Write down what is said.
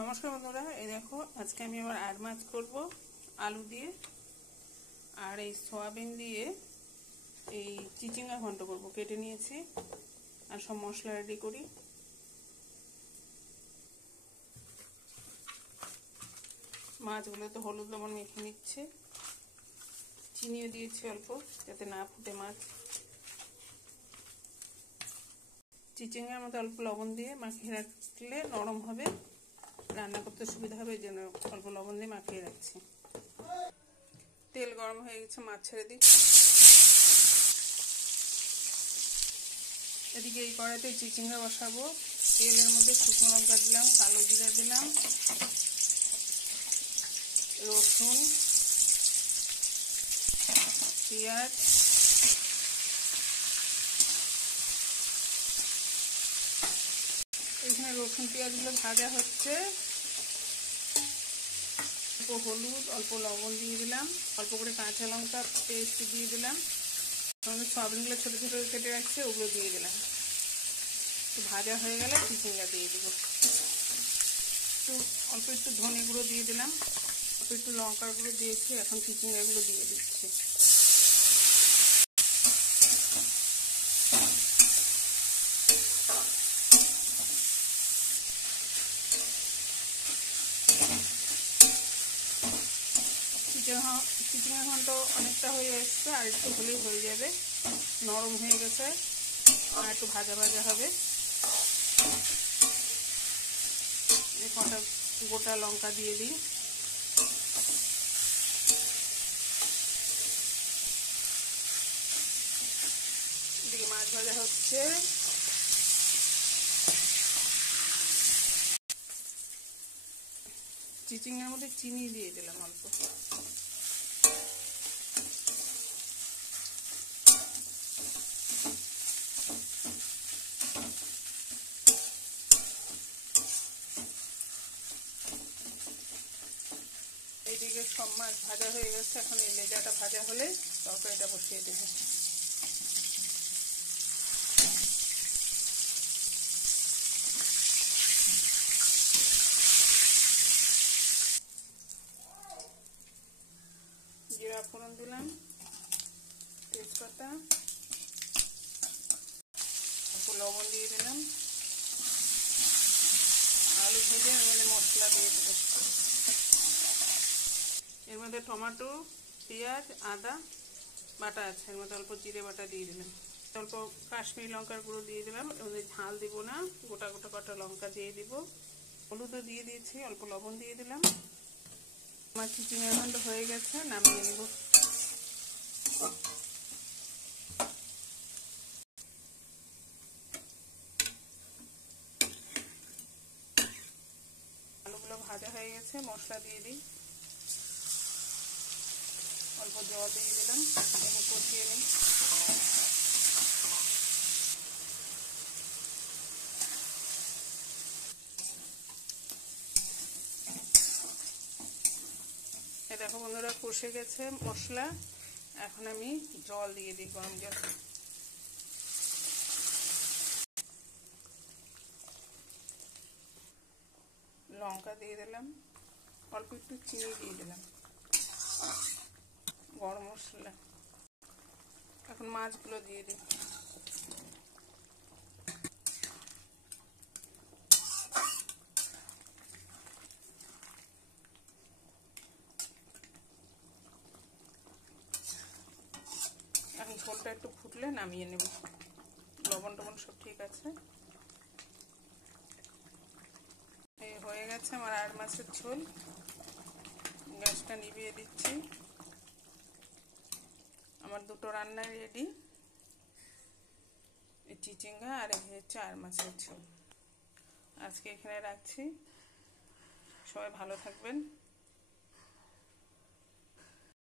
নমস্কার বন্ধুরা, এই দেখো আজকে আমি আবার আর মাছ করব আলু দিয়ে আর এই সয়াবিন দিয়ে এই চিচিঙ্গা ঘন্ট করব। কেটে নিয়েছি আর সব মশলা রেডি করি। মাছগুলো তো হলুদ লবণ মেখে নিচ্ছে, চিনিও দিয়েছি অল্প যাতে না ফুটে মাছ। চিচিঙ্গার মধ্যে অল্প লবণ দিয়ে মাখিয়ে রাখলে নরম হবে, রান্না করতে সুবিধা হবে, এই জন্য অল্প লবণ দিয়ে মাখিয়ে রাখছি। তেল গরম হয়ে গেছে, মাছ ছেড়ে দিই। এদিকে এই কড়াইতে চিচিঙ্গা বসাবো। তেলের মধ্যে শুকনো লঙ্কা দিলাম, কালো জিরা দিলাম, রসুন, পেঁয়াজ, এখানে রসুন পেঁয়াজগুলো ভাজা হচ্ছে। অল্প হলুদ, অল্প লবণ দিয়ে দিলাম, অল্প করে কাঁচা লঙ্কা পেস্ট দিয়ে দিলাম, সয়াবিনগুলো ছোটো ছোটো কেটে রাখছি ওগুলো দিয়ে দিলাম। ভাজা হয়ে গেলে চিচিঙ্গা দিয়ে দেবো। অল্প একটু ধনে গুঁড়ো দিয়ে দিলাম, অল্প একটু লঙ্কার গুঁড়ো দিয়েছি। এখন চিচিঙ্গাগুলো দিয়ে দিচ্ছি। চিচিঙ্গা ঘন্ট অনেকটা হয়ে এসছে, আর একটু হলেই হয়ে যাবে। নরম হয়ে গেছে, আর একটু ভাজা ভাজা হবে। কটা গোটা লঙ্কা দিয়ে দিই। এদিকে মাছ ভাজা হচ্ছে। চিচিঙ্গার মধ্যে চিনি দিয়ে দিলাম অল্প। এইদিকে সব মাছ ভাজা হয়ে গেছে, এখন এই লেজাটা ভাজা হলে তরকারিটা বসিয়ে দেবো। জিরা ফোড়ন দিলাম, তেজপাতা, অল্প লবণ দিয়ে দিলাম। আলু ভেজে এর মধ্যে মশলা দিয়ে দেবো। এর মধ্যে টমেটো, পেঁয়াজ, আদা বাটা আছে, এর মধ্যে অল্প জিরে বাটা দিয়ে দিলাম। অল্প কাশ্মীরি লঙ্কার গুঁড়ো দিয়ে দিলাম। এর মধ্যে ঝাল দিব না, গোটা গোটা কটা লঙ্কা দিয়ে দিব। হলুদও দিয়ে দিয়েছি, অল্প লবণ দিয়ে দিলাম। আমার চিচিঙ্গা ঘন্ট হয়ে গেছে, নামিয়ে নেব। আলুগুলো ভাজা হয়ে গেছে, মশলা দিয়ে দিই। অল্প জল দিয়ে দিলাম, এখানে কষিয়ে নিই। দেখো বন্ধুরা, কষে গেছে মশলা। এখন আমি জল দিয়ে দিই, গরম জল। লঙ্কা দিয়ে দিলাম, অল্প একটু চিনি দিয়ে দিলাম, গরম মশলা। এখন মাছগুলো দিয়ে দিই। এখন ঝোলটা একটু ফুটলে নামিয়ে নেব। লবণ টবণ সব ঠিক আছে। এই হয়ে গেছে আমার আর মাছের ঝোল। গ্যাসটা নিভিয়ে দিচ্ছি। আমার দুটো রান্নাই রেডি, চিচিঙ্গা আর এই হচ্ছে আর মাছের ঝোল। আজকে এখানে রাখছি। সবাই ভালো থাকবেন।